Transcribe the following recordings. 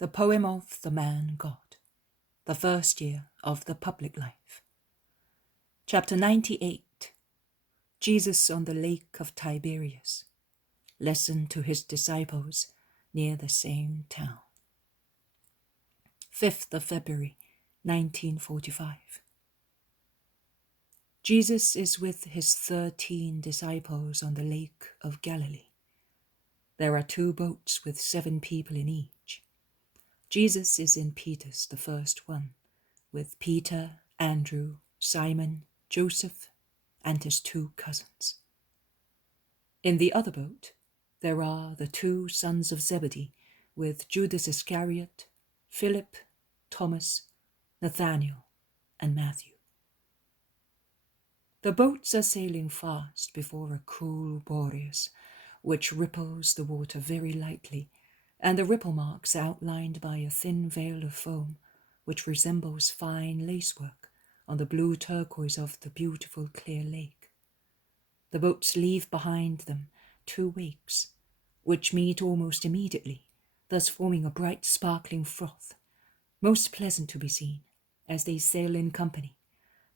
The poem of the man God, the first year of the public life. Chapter 98. Jesus on the lake of Tiberias. Lesson to his disciples near the same town. 5th of February, 1945. Jesus is with his 13 disciples on the lake of Galilee. There are 2 boats with 7 people in each. Jesus is in Peter's, the first one, with Peter, Andrew, Simon, Joseph, and his 2 cousins. In the other boat, there are the 2 sons of Zebedee, with Judas Iscariot, Philip, Thomas, Nathanael, and Matthew. The boats are sailing fast before a cool Boreas, which ripples the water very lightly, and the ripple marks outlined by a thin veil of foam, which resembles fine lacework on the blue turquoise of the beautiful clear lake. The boats leave behind them 2 wakes, which meet almost immediately, thus forming a bright sparkling froth, most pleasant to be seen, as they sail in company,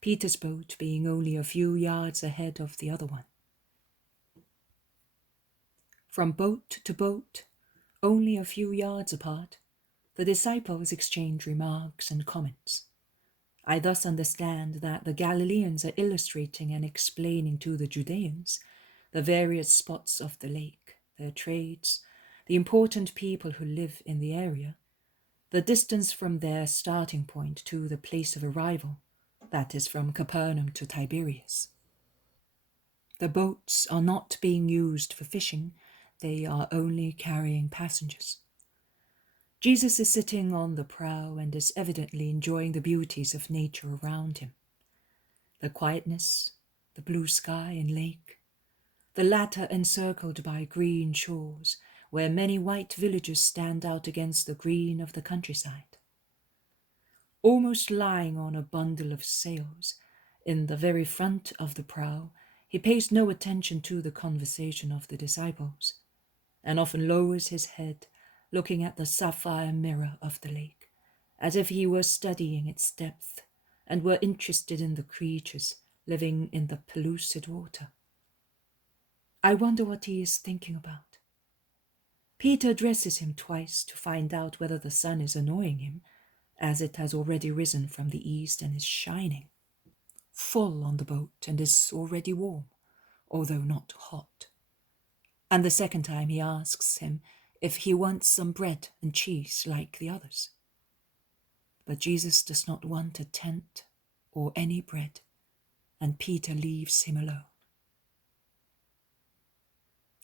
Peter's boat being only a few yards ahead of the other one. From boat to boat, only a few yards apart, the disciples exchange remarks and comments. I thus understand that the Galileans are illustrating and explaining to the Judeans the various spots of the lake, their trades, the important people who live in the area, the distance from their starting point to the place of arrival, that is from Capernaum to Tiberias. The boats are not being used for fishing, they are only carrying passengers. Jesus is sitting on the prow and is evidently enjoying the beauties of nature around him. The quietness, the blue sky and lake, the latter encircled by green shores, where many white villages stand out against the green of the countryside. Almost lying on a bundle of sails, in the very front of the prow, he pays no attention to the conversation of the disciples, and often lowers his head, looking at the sapphire mirror of the lake, as if he were studying its depth and were interested in the creatures living in the pellucid water. I wonder what he is thinking about. Peter addresses him twice to find out whether the sun is annoying him, as it has already risen from the east and is shining full on the boat and is already warm, although not hot. And the second time he asks him if he wants some bread and cheese like the others. But Jesus does not want a tent or any bread, and Peter leaves him alone.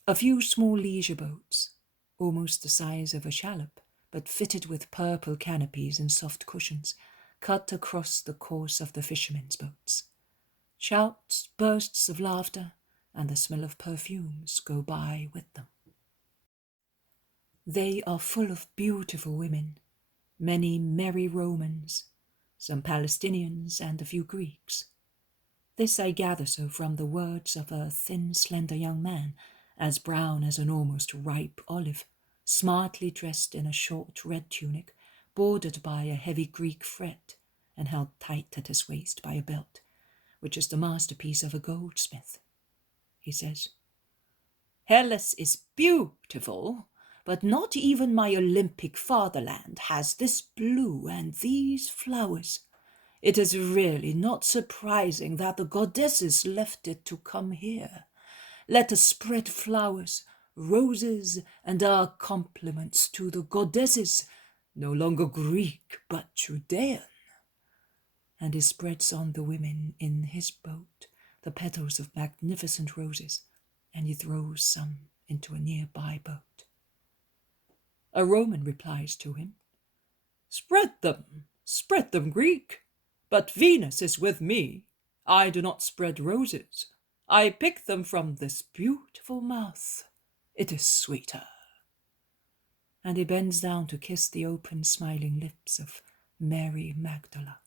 A few small leisure boats, almost the size of a shallop, but fitted with purple canopies and soft cushions, cut across the course of the fishermen's boats. Shouts, bursts of laughter, and the smell of perfumes go by with them. They are full of beautiful women, many merry Romans, some Palestinians, and a few Greeks. This I gather so from the words of a thin, slender young man, as brown as an almost ripe olive, smartly dressed in a short red tunic, bordered by a heavy Greek fret, and held tight at his waist by a belt, which is the masterpiece of a goldsmith. He says, "Hellas is beautiful, but not even my Olympic fatherland has this blue and these flowers. It is really not surprising that the goddesses left it to come here. Let us spread flowers, roses, and our compliments to the goddesses, no longer Greek but Judean." And he spreads on the women in his boat the petals of magnificent roses, and he throws some into a nearby boat. A Roman replies to him, spread them, Greek. But Venus is with me. I do not spread roses. I pick them from this beautiful mouth. It is sweeter." And he bends down to kiss the open, smiling lips of Mary Magdala,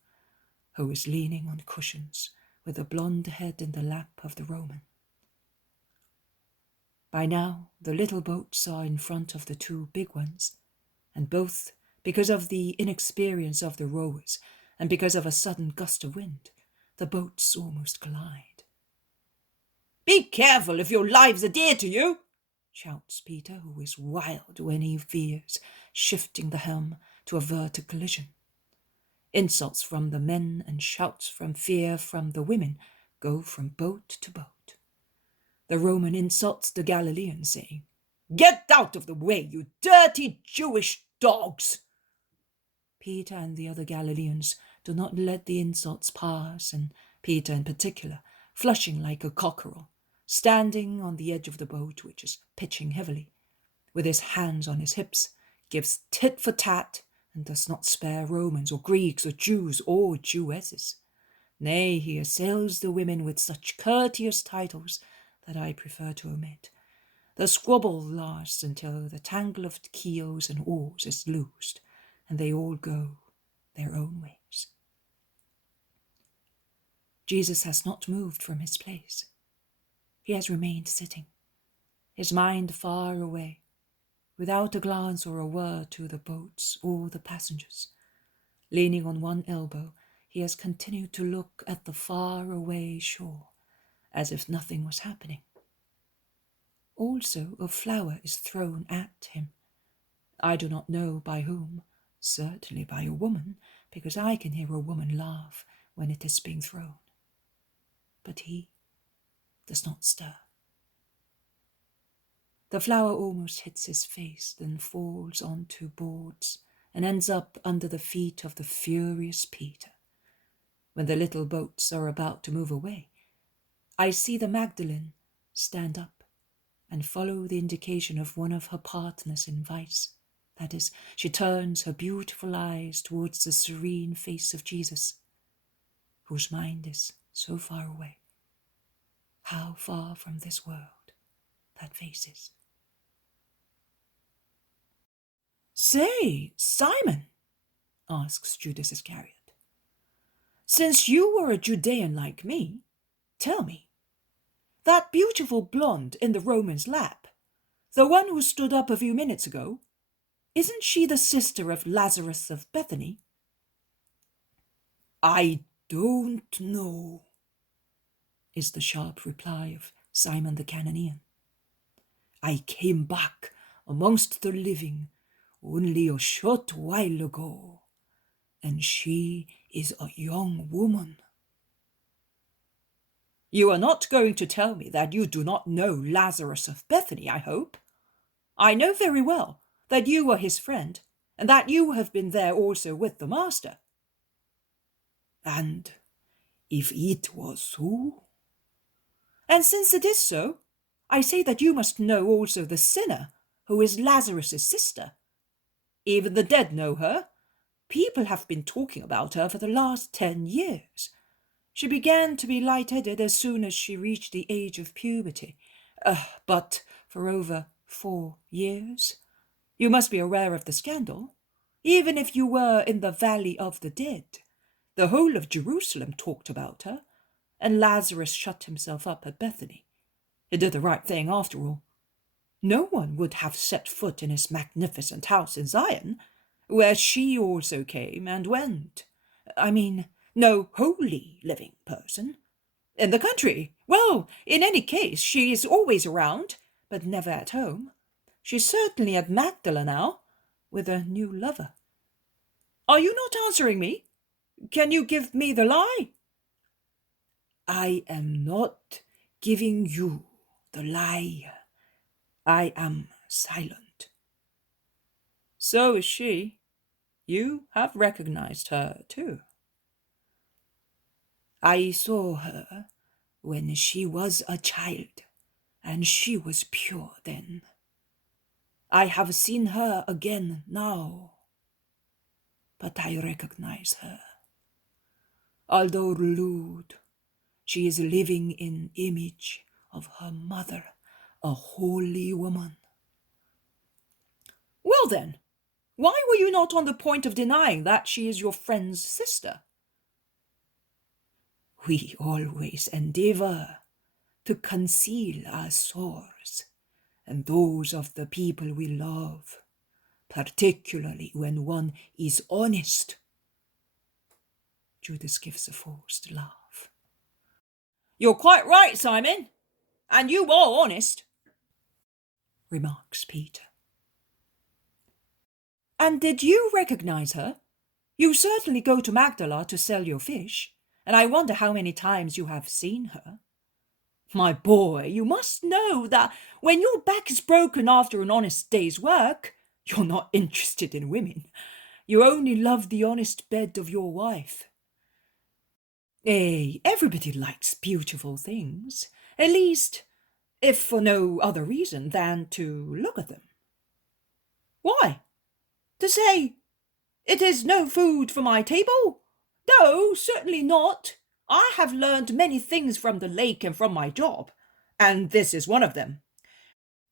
who is leaning on cushions with a blonde head in the lap of the Roman. By now, the little boats are in front of the 2 big ones, and both Because of the inexperience of the rowers, and because of a sudden gust of wind, the boats almost collide. "Be careful if your lives are dear to you," shouts Peter, who is wild when he fears, shifting the helm to avert a collision. Insults from the men and shouts from fear from the women go from boat to boat. The Roman insults the Galileans, saying, "Get out of the way, you dirty Jewish dogs!" Peter and the other Galileans do not let the insults pass, and Peter in particular, flushing like a cockerel, standing on the edge of the boat, which is pitching heavily, with his hands on his hips, gives tit for tat, and does not spare Romans or Greeks or Jews or Jewesses. Nay, he assails the women with such courteous titles that I prefer to omit. The squabble lasts until the tangle of keels and oars is loosed, and they all go their own ways. Jesus has not moved from his place. He has remained sitting, his mind far away, without a glance or a word to the boats or the passengers. Leaning on one elbow, he has continued to look at the far-away shore, as if nothing was happening. Also, a flower is thrown at him. I do not know by whom, certainly by a woman, because I can hear a woman laugh when it is being thrown. But he does not stir. The flower almost hits his face, then falls onto boards and ends up under the feet of the furious Peter. When the little boats are about to move away, I see the Magdalene stand up and follow the indication of one of her partners in vice. That is, she turns her beautiful eyes towards the serene face of Jesus, whose mind is so far away. How far from this world that face is. "Say, Simon," asks Judas Iscariot, "since you were a Judean like me, tell me, that beautiful blonde in the Roman's lap, the one who stood up a few minutes ago, isn't she the sister of Lazarus of Bethany?" "I don't know," is the sharp reply of Simon the Cananean. "I came back amongst the living only a short while ago, and she is a young woman." "You are not going to tell me that you do not know Lazarus of Bethany, I hope? I know very well that you were his friend, and that you have been there also with the master." "And if it was so?" "And since it is so, I say that you must know also the sinner, who is Lazarus' sister. Even the dead know her. People have been talking about her for the last 10 years. She began to be light-headed as soon as she reached the age of puberty, but for over 4 years. You must be aware of the scandal. Even if you were in the Valley of the Dead, the whole of Jerusalem talked about her, and Lazarus shut himself up at Bethany. He did the right thing after all. No one would have set foot in his magnificent house in Zion, where she also came and went. I mean, no holy living person. In the country, well, in any case, she is always around, but never at home. She's certainly at Magdala now, with a new lover. Are you not answering me? Can you give me the lie?" "I am not giving you the lie. I am silent." "So is she. You have recognized her, too." "I saw her when she was a child, and she was pure then. I have seen her again now, but I recognize her. Although lewd, she is living in image of her mother, a holy woman." "Well then, why were you not on the point of denying that she is your friend's sister?" "We always endeavor to conceal our sores and those of the people we love. particularly when one is honest. Judas gives a forced laugh. You're quite right, Simon, and you are honest, remarks Peter. And did you recognize her? You certainly go to Magdala to sell your fish, and I wonder how many times you have seen her. My boy, you must know that when your back is broken after an honest day's work, you're not interested in women. You only love the honest bed of your wife. Everybody likes beautiful things, at least if for no other reason than to look at them. Why? To say, "It is no food for my table"? No, certainly not. I have learned many things from the lake and from my job, and this is one of them.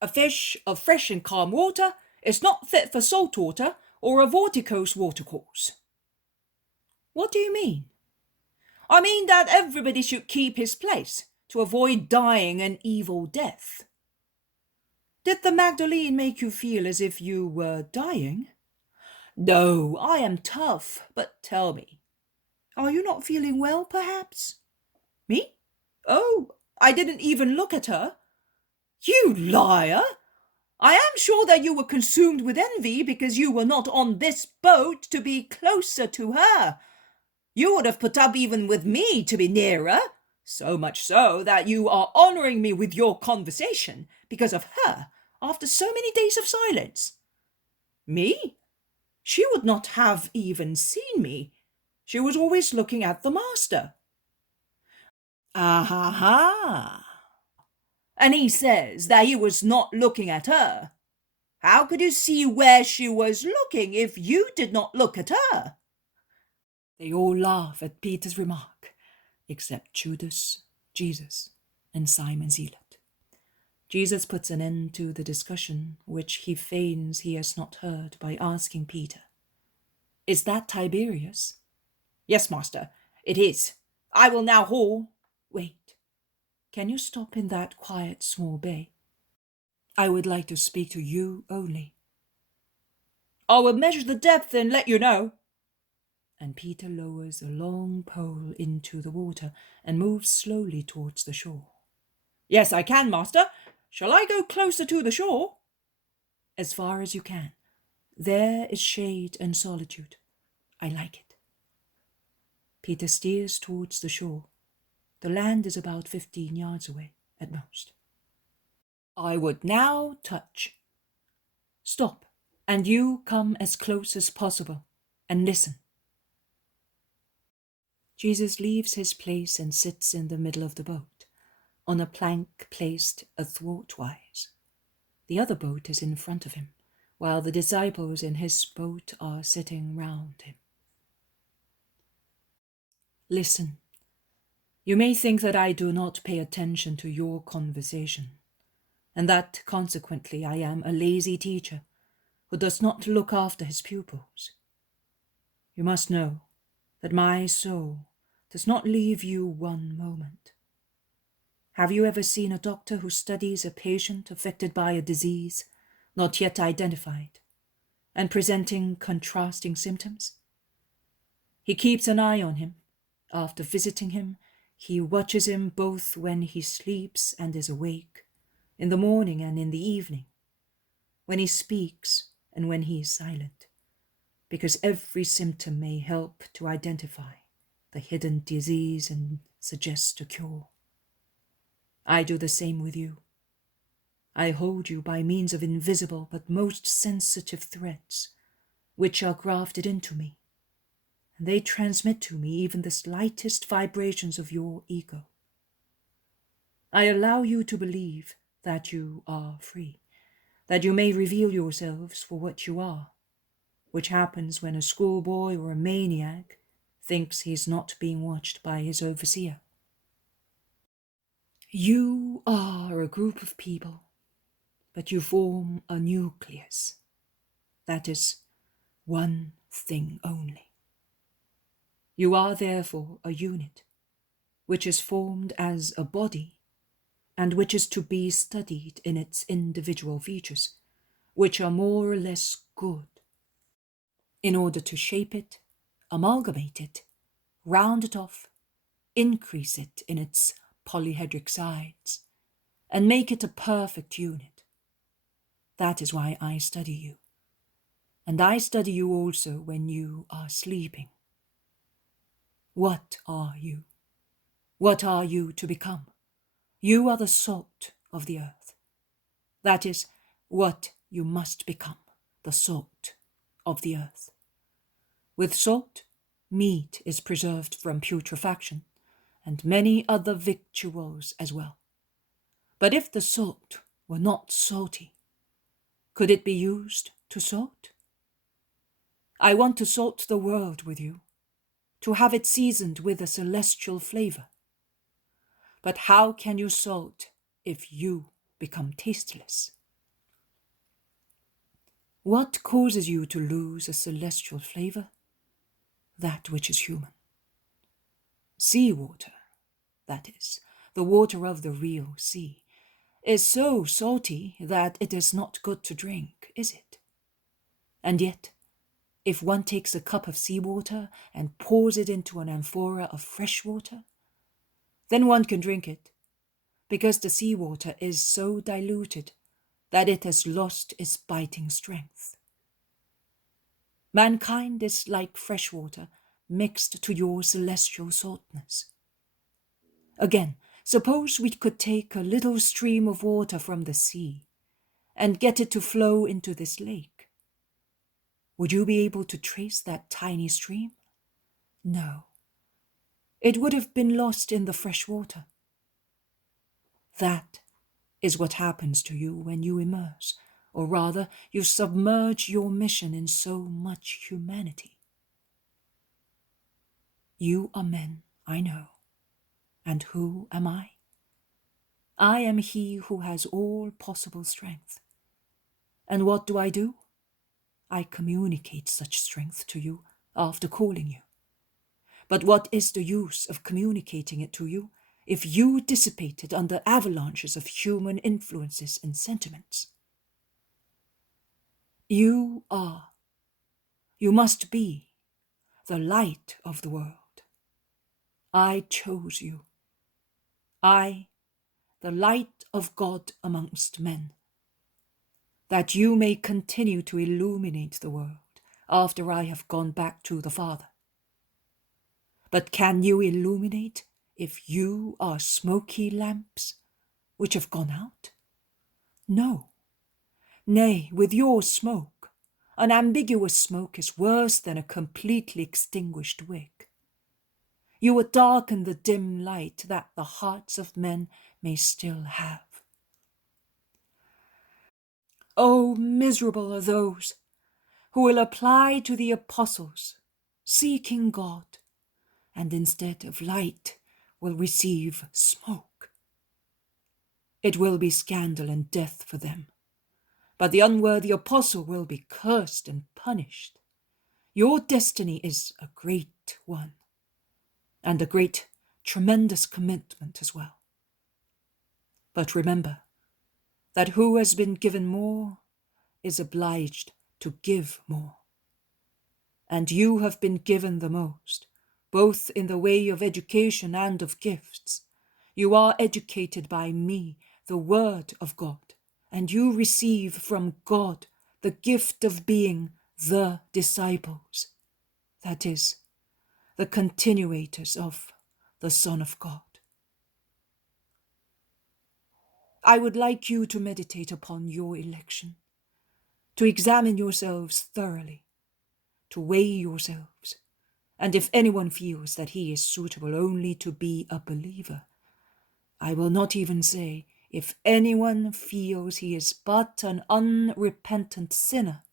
A fish of fresh and calm water is not fit for salt water or a vorticose watercourse. What do you mean? I mean that everybody should keep his place to avoid dying an evil death. Did the Magdalene make you feel as if you were dying? No, I am tough, but tell me, are you not feeling well, perhaps? Me? Oh, I didn't even look at her. You liar! I am sure that you were consumed with envy because you were not on this boat to be closer to her. You would have put up even with me to be nearer, so much so that you are honouring me with your conversation because of her after so many days of silence. Me? She would not have even seen me. She was always looking at the master. Ah-ha-ha! And he says that he was not looking at her. How could you see where she was looking if you did not look at her? They all laugh at Peter's remark, except Judas, Jesus, and Simon Zealot. Jesus puts an end to the discussion, which he feigns he has not heard, by asking Peter, "Is that Tiberias?" "Yes, master, it is. I will now haul." "Wait. Can you stop in that quiet small bay? I would like to speak to you only." "I will measure the depth and let you know." And Peter lowers a long pole into the water and moves slowly towards the shore. "Yes, I can, master. Shall I go closer to the shore?" "As far as you can. There is shade and solitude. I like it." Peter steers towards the shore. The land is about 15 yards away, at most. "I would now touch." "Stop, and you come as close as possible, and listen." Jesus leaves his place and sits in the middle of the boat, on a plank placed athwartwise. The other boat is in front of him, while the disciples in his boat are sitting round him. "Listen. You may think that I do not pay attention to your conversation, and that consequently I am a lazy teacher who does not look after his pupils. You must know that my soul does not leave you one moment. Have you ever seen a doctor who studies a patient affected by a disease not yet identified and presenting contrasting symptoms? He keeps an eye on him. After visiting him, he watches him both when he sleeps and is awake, in the morning and in the evening, when he speaks and when he is silent, because every symptom may help to identify the hidden disease and suggest a cure. I do the same with you. I hold you by means of invisible but most sensitive threads, which are grafted into me, and they transmit to me even the slightest vibrations of your ego. I allow you to believe that you are free, that you may reveal yourselves for what you are, which happens when a schoolboy or a maniac thinks he is not being watched by his overseer. You are a group of people, but you form a nucleus. That is one thing only. You are therefore a unit, which is formed as a body, and which is to be studied in its individual features, which are more or less good. In order to shape it, amalgamate it, round it off, increase it in its polyhedric sides, and make it a perfect unit. That is why I study you. And I study you also when you are sleeping. What are you? What are you to become? You are the salt of the earth. That is what you must become, the salt of the earth. With salt, meat is preserved from putrefaction, and many other victuals as well. But if the salt were not salty, could it be used to salt? I want to salt the world with you, to have it seasoned with a celestial flavor. But how can you salt if you become tasteless? What causes you to lose a celestial flavor? That which is human. Sea water, that is, the water of the real sea, is so salty that it is not good to drink, is it? And yet, if one takes a cup of seawater and pours it into an amphora of fresh water, then one can drink it, because the seawater is so diluted that it has lost its biting strength. Mankind is like fresh water mixed to your celestial saltness. Again, suppose we could take a little stream of water from the sea and get it to flow into this lake. Would you be able to trace that tiny stream? No. It would have been lost in the fresh water. That is what happens to you when you immerse, or rather, you submerge your mission in so much humanity. You are men, I know. And who am I? I am he who has all possible strength. And what do? I communicate such strength to you after calling you. But what is the use of communicating it to you if you dissipate it under avalanches of human influences and sentiments? You must be, the light of the world. I chose you. I, the light of God amongst men, that you may continue to illuminate the world after I have gone back to the Father. But can you illuminate if you are smoky lamps which have gone out? No. Nay, with your smoke, an ambiguous smoke is worse than a completely extinguished wick. You would darken the dim light that the hearts of men may still have. Oh, miserable are those who will apply to the apostles, seeking God, and instead of light will receive smoke. It will be scandal and death for them, but the unworthy apostle will be cursed and punished. Your destiny is a great one, and a great, tremendous commitment as well. But remember that who has been given more is obliged to give more. And you have been given the most, both in the way of education and of gifts. You are educated by me, the Word of God, and you receive from God the gift of being the disciples, that is, the continuators of the Son of God. I would like you to meditate upon your election, to examine yourselves thoroughly, to weigh yourselves, and if anyone feels that he is suitable only to be a believer, I will not even say if anyone feels he is but an unrepentant sinner.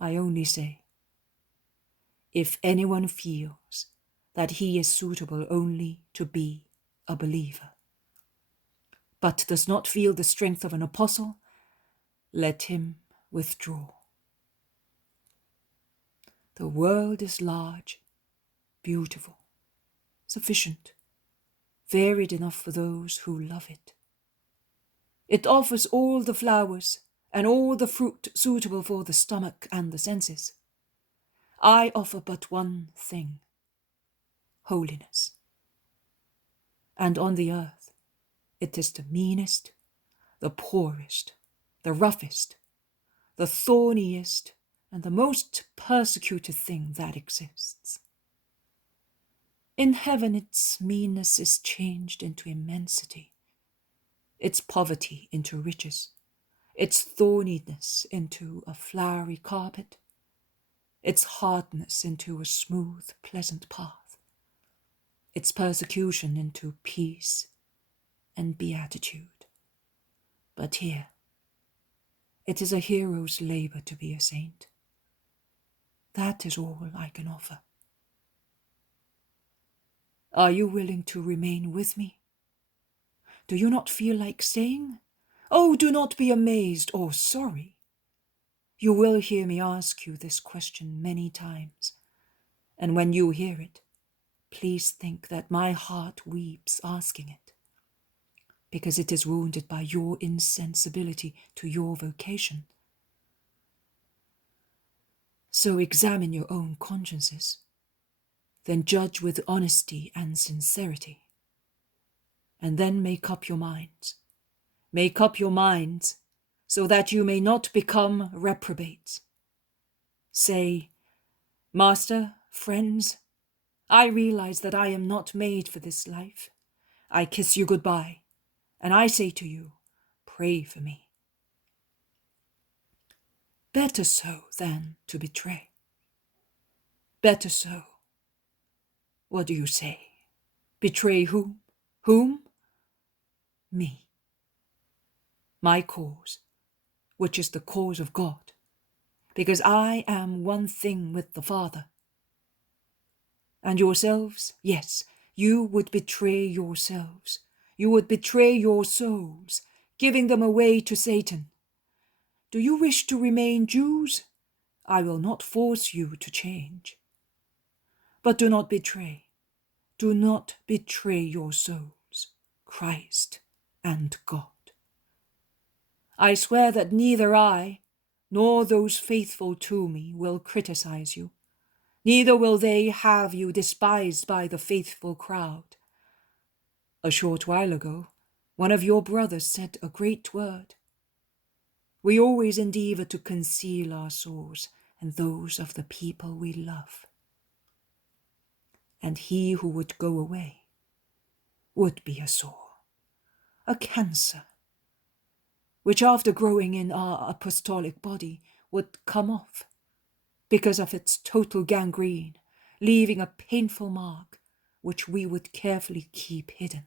I only say, if anyone feels that he is suitable only to be a believer, but does not feel the strength of an apostle, let him withdraw. The world is large, beautiful, sufficient, varied enough for those who love it. It offers all the flowers and all the fruit suitable for the stomach and the senses. I offer but one thing: holiness. And on the earth it is the meanest, the poorest, the roughest, the thorniest, and the most persecuted thing that exists. In heaven its meanness is changed into immensity, its poverty into riches, its thorniness into a flowery carpet, its hardness into a smooth, pleasant path, its persecution into peace and beatitude. But here, it is a hero's labor to be a saint. That is all I can offer. Are you willing to remain with me? Do you not feel like staying? Oh, do not be amazed or sorry. You will hear me ask you this question many times, and when you hear it, please think that my heart weeps asking it, because it is wounded by your insensibility to your vocation. So examine your own consciences, then judge with honesty and sincerity, and then make up your minds. Make up your minds so that you may not become reprobates. Say, Master, friends, I realize that I am not made for this life. I kiss you goodbye, and I say to you, pray for me. Better so than to betray. Better so. What do you say? Betray whom? Whom? Me. My cause, which is the cause of God, because I am one thing with the Father. And yourselves, yes, you would betray yourselves. You would betray your souls, giving them away to Satan. Do you wish to remain Jews? I will not force you to change. But do not betray. Do not betray your souls, Christ and God. I swear that neither I nor those faithful to me will criticize you. Neither will they have you despised by the faithful crowd. A short while ago, one of your brothers said a great word. We always endeavor to conceal our sores and those of the people we love. And he who would go away would be a sore, a cancer, which after growing in our apostolic body would come off because of its total gangrene, leaving a painful mark which we would carefully keep hidden.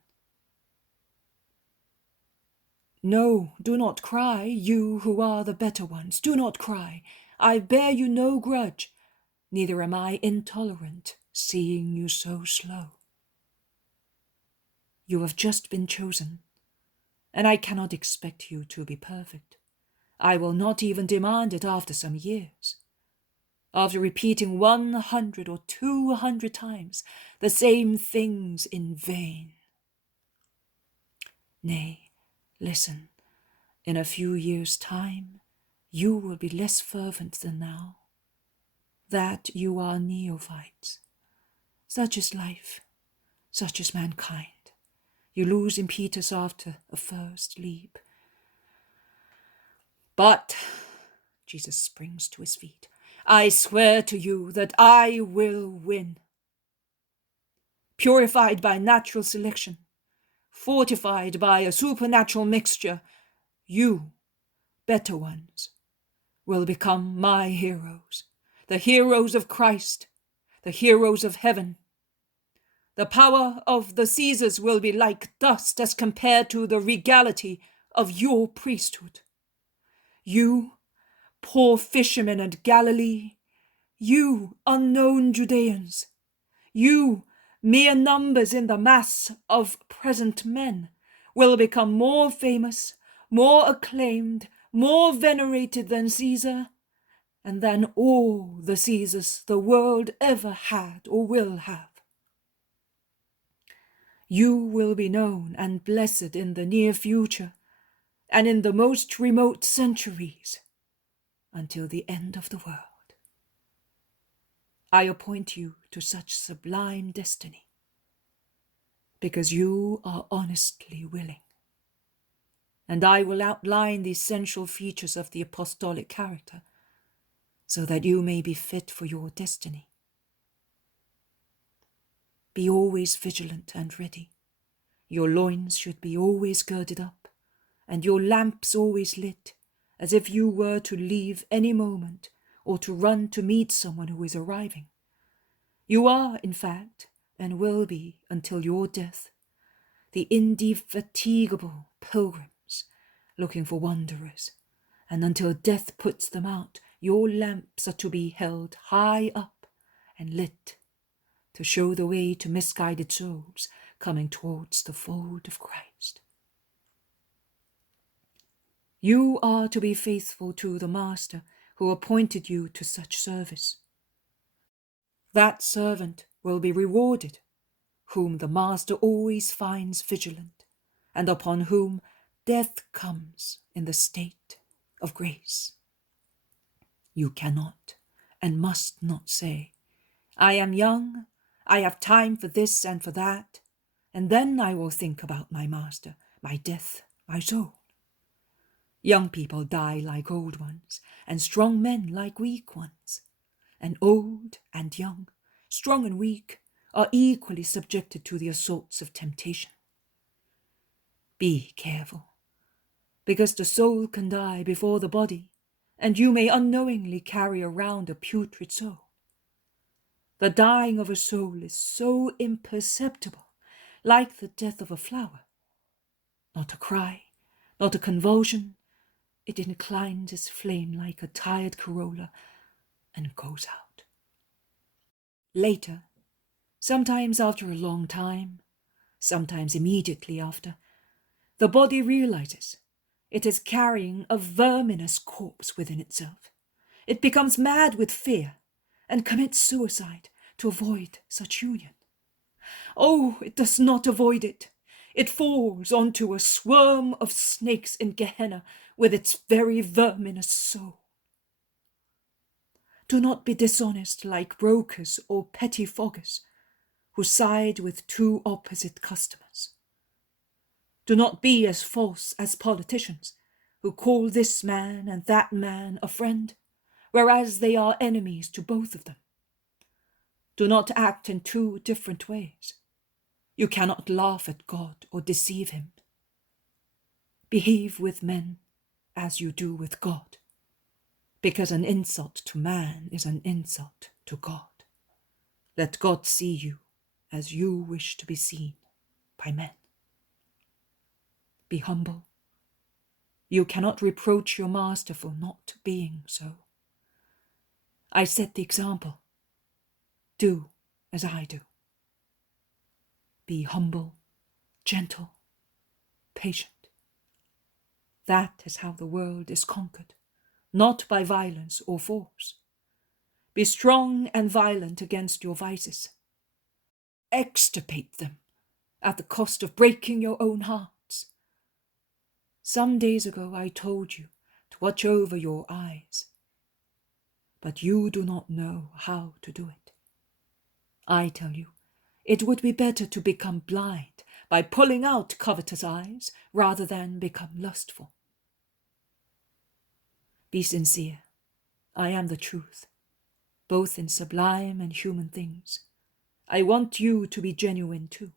No, do not cry, you who are the better ones. Do not cry. I bear you no grudge, neither am I intolerant, seeing you so slow. You have just been chosen, and I cannot expect you to be perfect. I will not even demand it after some years. After repeating 100 or 200 times the same things in vain. Nay, listen, in a few years' time, you will be less fervent than now. That you are neophytes. Such is life, such is mankind. You lose impetus after a first leap. But, Jesus springs to his feet, I swear to you that I will win. Purified by natural selection, fortified by a supernatural mixture, you, better ones, will become my heroes, the heroes of Christ, the heroes of heaven. The power of the Caesars will be like dust as compared to the regality of your priesthood. You, poor fishermen at Galilee, you, unknown Judeans, you, mere numbers in the mass of present men, will become more famous, more acclaimed, more venerated than Caesar, and than all the Caesars the world ever had or will have. You will be known and blessed in the near future and in the most remote centuries, until the end of the world. I appoint you to such sublime destiny, because you are honestly willing. And I will outline the essential features of the apostolic character, so that you may be fit for your destiny. Be always vigilant and ready. Your loins should be always girded up, and your lamps always lit, as if you were to leave any moment or to run to meet someone who is arriving. You are, in fact, and will be until your death, the indefatigable pilgrims looking for wanderers, and until death puts them out, your lamps are to be held high up and lit to show the way to misguided souls coming towards the fold of Christ. You are to be faithful to the Master who appointed you to such service. That servant will be rewarded, whom the Master always finds vigilant, and upon whom death comes in the state of grace. You cannot and must not say, I am young, I have time for this and for that, and then I will think about my Master, my death, my soul. Young people die like old ones, and strong men like weak ones. And old and young, strong and weak, are equally subjected to the assaults of temptation. Be careful, because the soul can die before the body, and you may unknowingly carry around a putrid soul. The dying of a soul is so imperceptible, like the death of a flower. Not a cry, not a convulsion, it inclines its flame like a tired corolla and goes out. Later, sometimes after a long time, sometimes immediately after, the body realizes it is carrying a verminous corpse within itself. It becomes mad with fear and commits suicide to avoid such union. Oh, it does not avoid it. It falls onto a swarm of snakes in Gehenna with its very verminous soul. Do not be dishonest like brokers or pettifoggers who side with two opposite customers. Do not be as false as politicians who call this man and that man a friend, whereas they are enemies to both of them. Do not act in two different ways. You cannot laugh at God or deceive him. Behave with men as you do with God, because an insult to man is an insult to God. Let God see you as you wish to be seen by men. Be humble. You cannot reproach your master for not being so. I set the example. Do as I do. Be humble, gentle, patient. That is how the world is conquered, not by violence or force. Be strong and violent against your vices. Extirpate them at the cost of breaking your own hearts. Some days ago I told you to watch over your eyes, but you do not know how to do it. I tell you, it would be better to become blind by pulling out covetous eyes rather than become lustful. Be sincere. I am the truth, both in sublime and human things. I want you to be genuine too.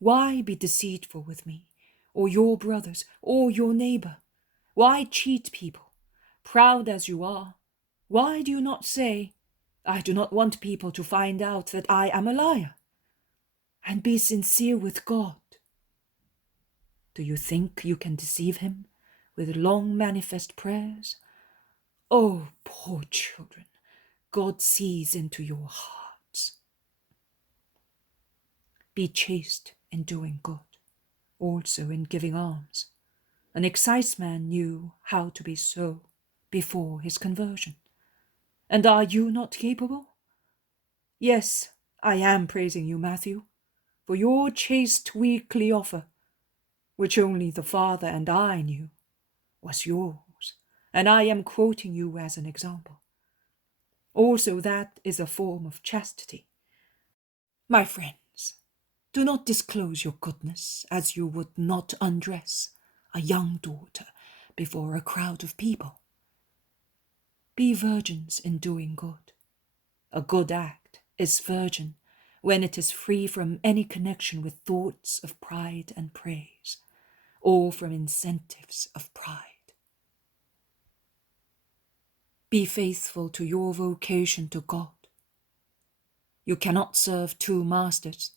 Why be deceitful with me, or your brothers, or your neighbor? Why cheat people? Proud as you are, why do you not say, I do not want people to find out that I am a liar? And be sincere with God. Do you think you can deceive him with long manifest prayers? Oh, poor children, God sees into your hearts. Be chaste in doing good, also in giving alms. An exciseman knew how to be so before his conversion. And are you not capable? Yes, I am praising you, Matthew, for your chaste weekly offer, which only the Father and I knew, was yours, and I am quoting you as an example. Also, that is a form of chastity. My friends, do not disclose your goodness as you would not undress a young daughter before a crowd of people. Be virgins in doing good. A good act is virgin when it is free from any connection with thoughts of pride and praise, or from incentives of pride. Be faithful to your vocation to God. You cannot serve two masters.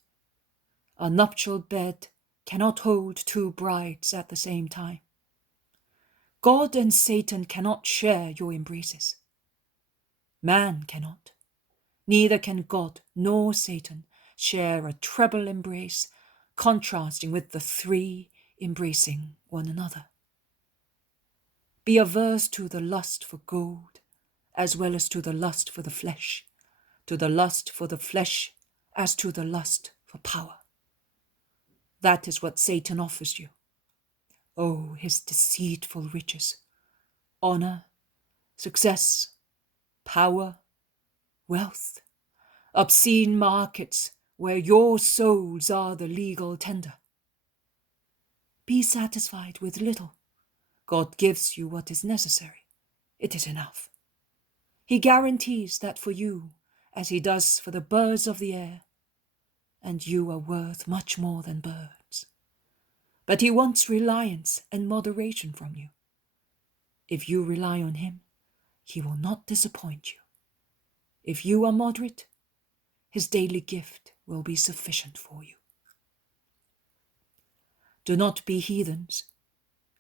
A nuptial bed cannot hold two brides at the same time. God and Satan cannot share your embraces. Man cannot. Neither can God nor Satan share a treble embrace, contrasting with the three embracing one another. Be averse to the lust for gold, as well as to the lust for the flesh, to the lust for the flesh as to the lust for power. That is what Satan offers you. Oh, his deceitful riches, honor, success, power, wealth, obscene markets where your souls are the legal tender. Be satisfied with little. God gives you what is necessary. It is enough. He guarantees that for you, as he does for the birds of the air, and you are worth much more than birds. But he wants reliance and moderation from you. If you rely on him, he will not disappoint you. If you are moderate, his daily gift will be sufficient for you. Do not be heathens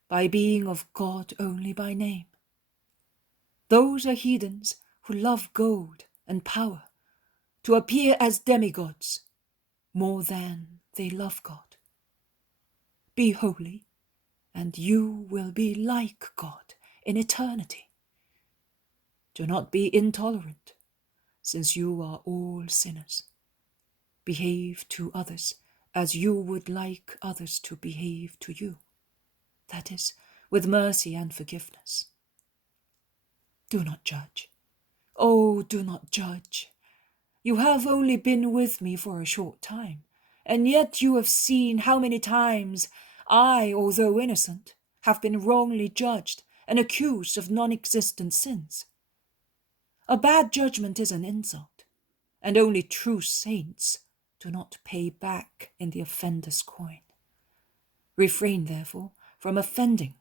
by being of God only by name. Those are heathens who love gold and power, to appear as demigods more than they love God. Be holy, and you will be like God in eternity. Do not be intolerant, since you are all sinners. Behave to others as you would like others to behave to you. That is, with mercy and forgiveness. Do not judge. Oh, do not judge. You have only been with me for a short time, and yet you have seen how many times I, although innocent, have been wrongly judged and accused of non-existent sins. A bad judgment is an insult, and only true saints do not pay back in the offender's coin. Refrain, therefore, from offending,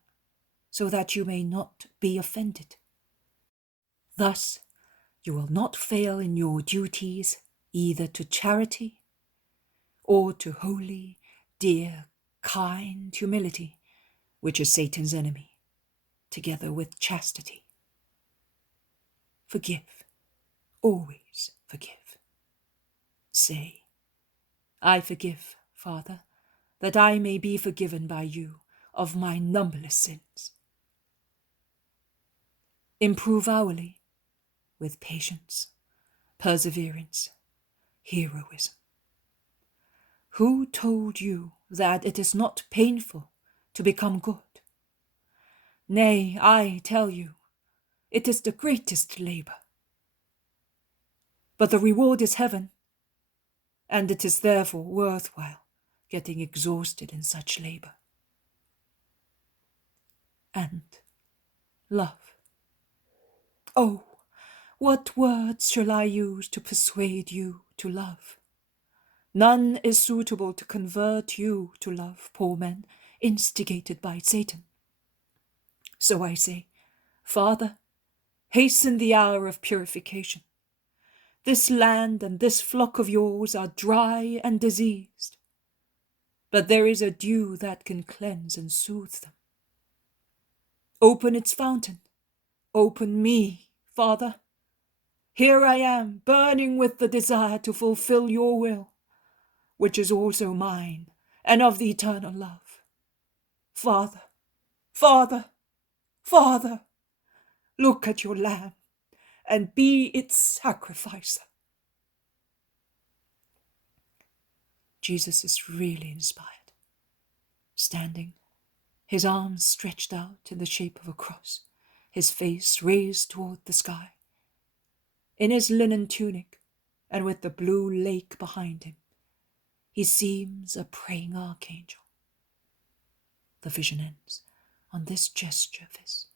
so that you may not be offended. Thus, you will not fail in your duties either to charity or to holy, dear, kind humility, which is Satan's enemy, together with chastity. Forgive, always forgive. Say, I forgive, Father, that I may be forgiven by you of my numberless sins. Improve hourly with patience, perseverance, heroism. Who told you that it is not painful to become good? Nay, I tell you, it is the greatest labor. But the reward is heaven, and it is therefore worthwhile getting exhausted in such labor. And love. Oh, what words shall I use to persuade you to love? None is suitable to convert you to love, poor men, instigated by Satan. So I say, Father, hasten the hour of purification. This land and this flock of yours are dry and diseased, but there is a dew that can cleanse and soothe them. Open its fountain. Open me, Father. Here I am, burning with the desire to fulfill your will, which is also mine and of the eternal love. Father, Father, Father, look at your lamb and be its sacrificer. Jesus is really inspired, standing his arms stretched out in the shape of a cross, his face raised toward the sky. In his linen tunic, and with the blue lake behind him, he seems a praying archangel. The vision ends on this gesture of his.